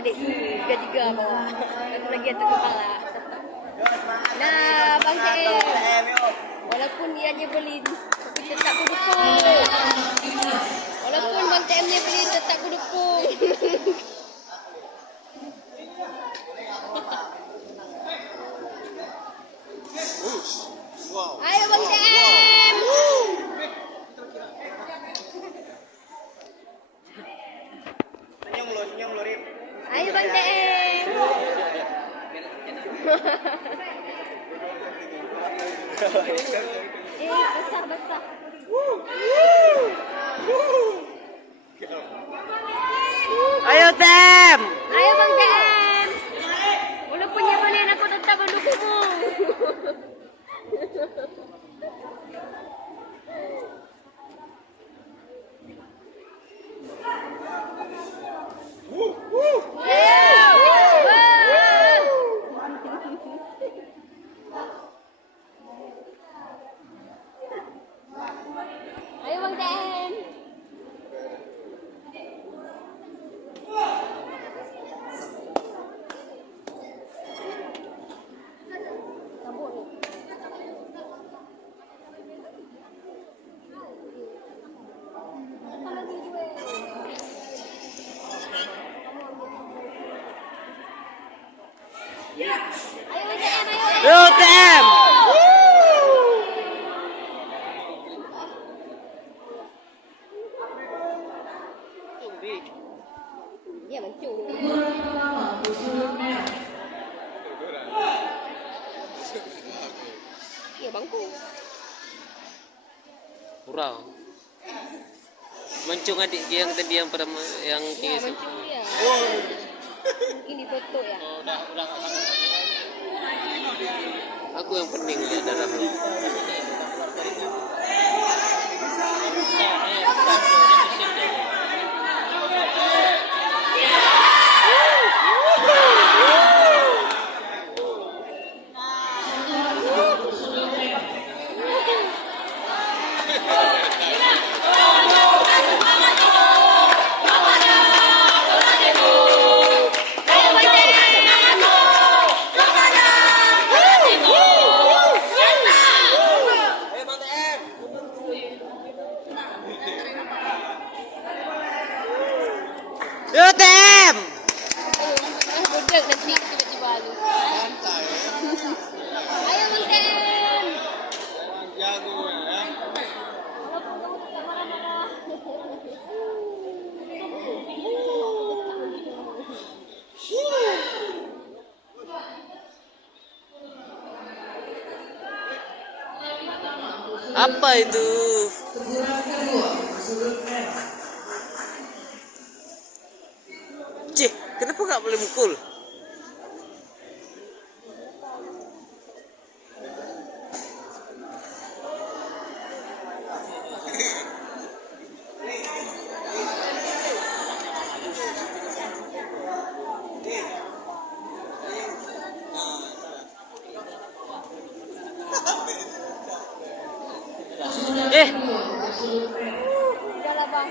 adikku tiga bawa. Satu lagi yang kepala. Nah, Bang CM. Walaupun dia nyebelin, tapi tetap ku dukung. Walaupun Bang CM nyebelin, tetap ku dukung. Ayo Bang CM. Senyum lo, Rip. Ayo Bang CM. Besar. Ayo Tem. Ayo Bang CM. Walaupun nyebelin aku tetap mendukungmu. Ayo Bang CM. Yo Tem. Dia mencuri. Iya bangku. Kurang. Mencung adik yang tadi yang pada yang Ya, kisah. mencuri ya. Ini foto ya. Aku yang pening lihat darahnya. Yo Tem. Budek nanti tiba-tiba lu. Ayo Bang CM. Jago ya. Walaupun kamu tetap marah-marah. Apa itu? Cih, kenapa nggak boleh mukul? Udahlah Bang.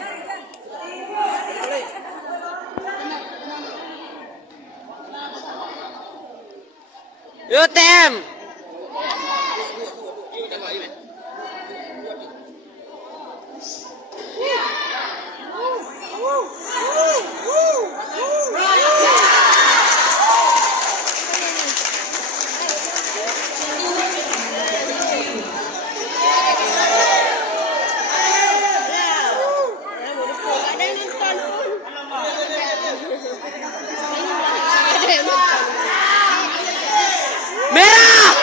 Yo Tem. Merah.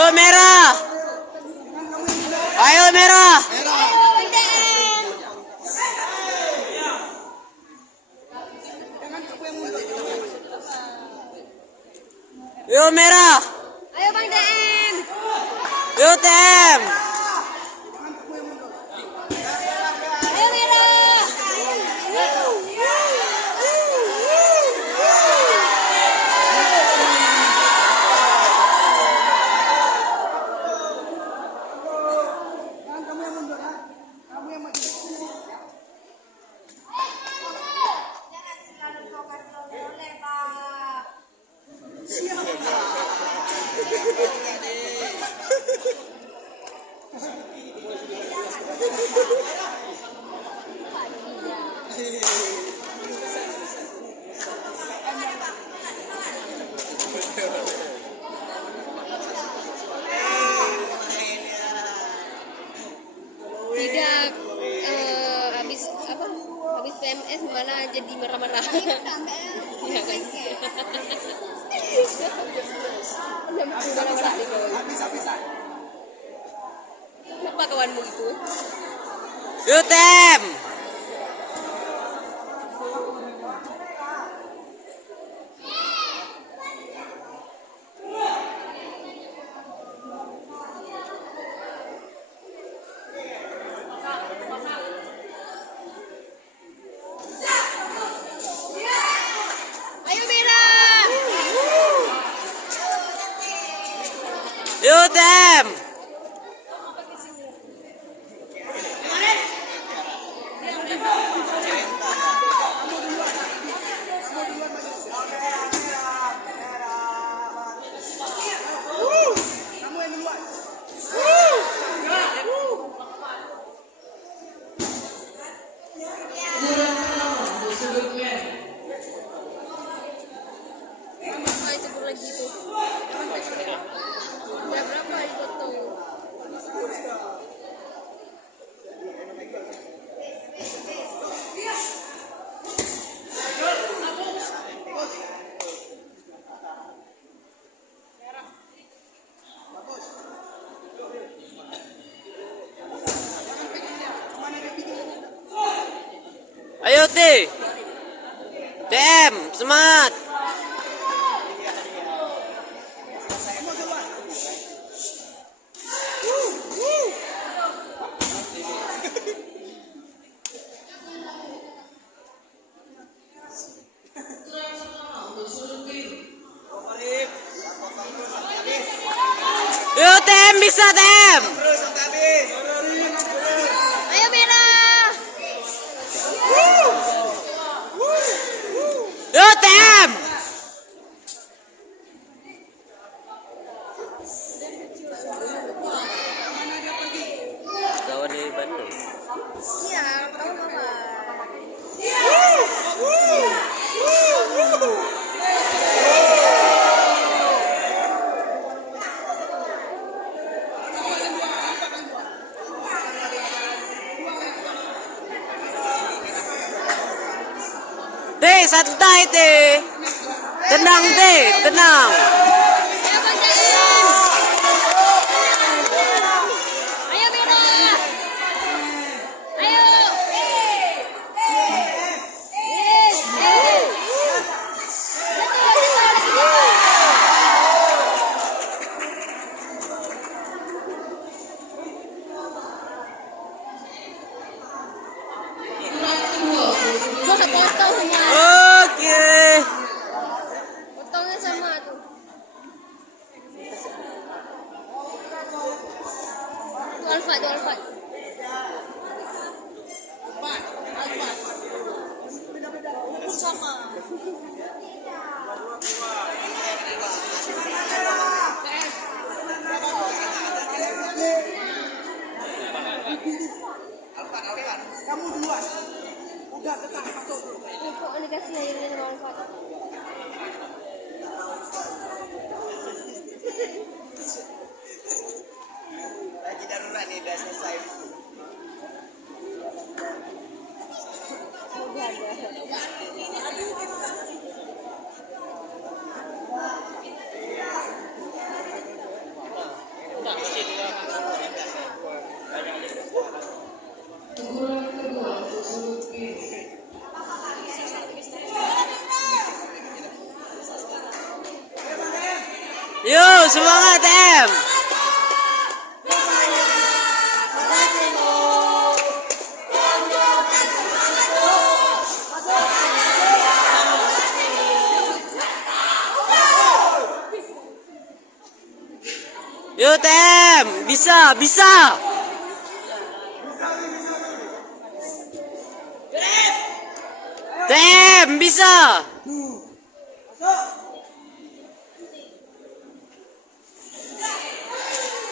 Yo merah. Ayo merah. Yo merah. Ayo Bang DM. Yo TM. Ayo merah. Tidak habis apa? Habis PMS malah jadi marah-marah. Iya kan? Kenapa kawanmu gitu? Yo TM. Ayo merah. Yo TM. Ayo sebut lagi itu. Udah berapa dipotong? Ayo T. TM semangat. Yo TM bisa TM. Ayo merah. Yo TM. Kawan dari Bandung. Iya, tahu mama. T santai T. Tenang T, tenang. Ayo Bang DM. Ayo merah. Ayo. Gua potong semua. Oke. Potongnya sama tuh. Itu Alfa, itu Alfa. Kamu duluan. Udah tetap masuk. Ini kok dikasih airnya sama Alfa. Lagi darurat nih, udah selesai. Yuk, semangat M. Yuk TM, bisa, bisa. TM, bisa.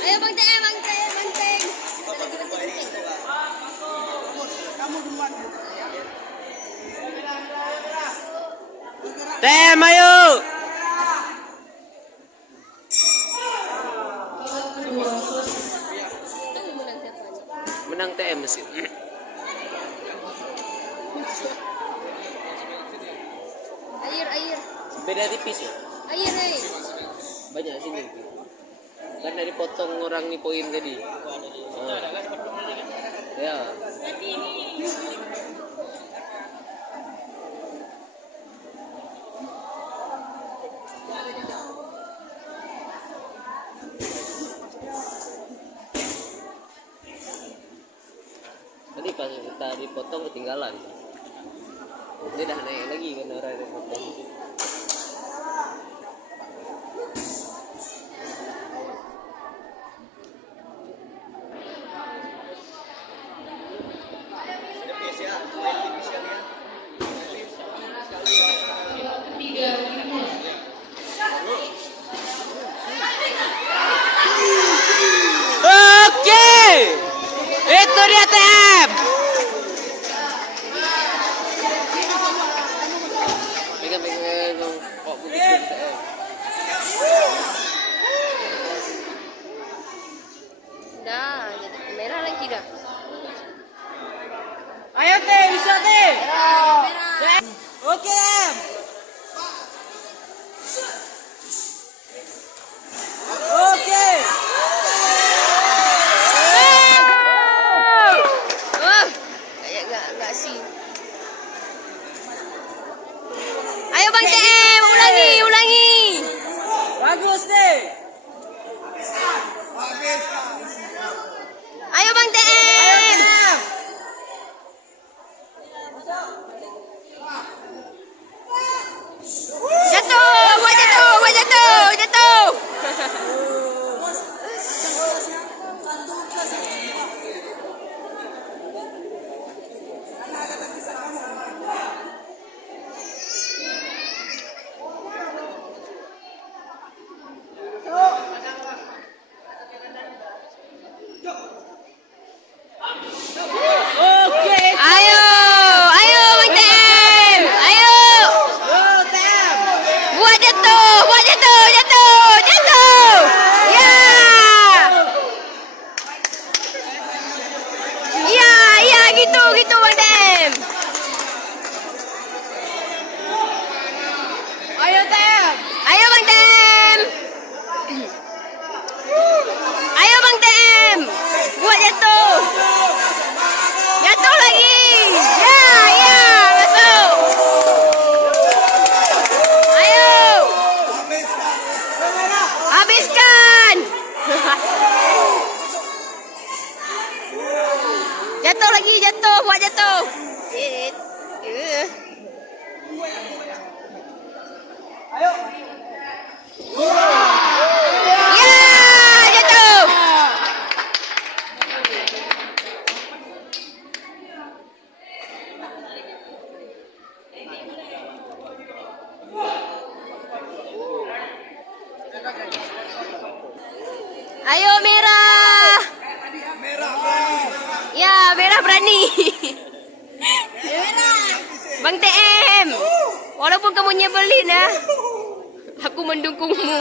Ayo Bang TM, Bang TM, Bang TM. TM, ayo. Menang TM sih. Air. Beda tipis ya. Air, air. Banyak sini. Karena dipotong orang nih poin tadi. Ya. Tadi pas kita dipotong ketinggalan. Dia dah naik lagi kan orang yang potong. Oke. Itu dia TM. Pegang kok putih TM. Dah, jadi merah lagi dah. Ayo TM, bisa TM. Merah. Oke M. Oke. Kayak enggak sih. Ayo Bang TM, ulangi. Bagus deh. Ayo Bang TM. Jatuh. Oke. Ayo Bang TM. Ayo. Yo TM. Buat jatuh. Ya. Iya gitu Bang TM. Ayo TM. Ayo Bang TM. Ayo Bang TM. Buat jatuh. Jatuh lagi. Ya, masuk. Ayo. Habiskan. Jatuh lagi, buat jatuh. Ya, jatuh. Ayo merah. Ya, merah berani. Bang TM, walaupun kamu nyebelin ya, aku mendukungmu.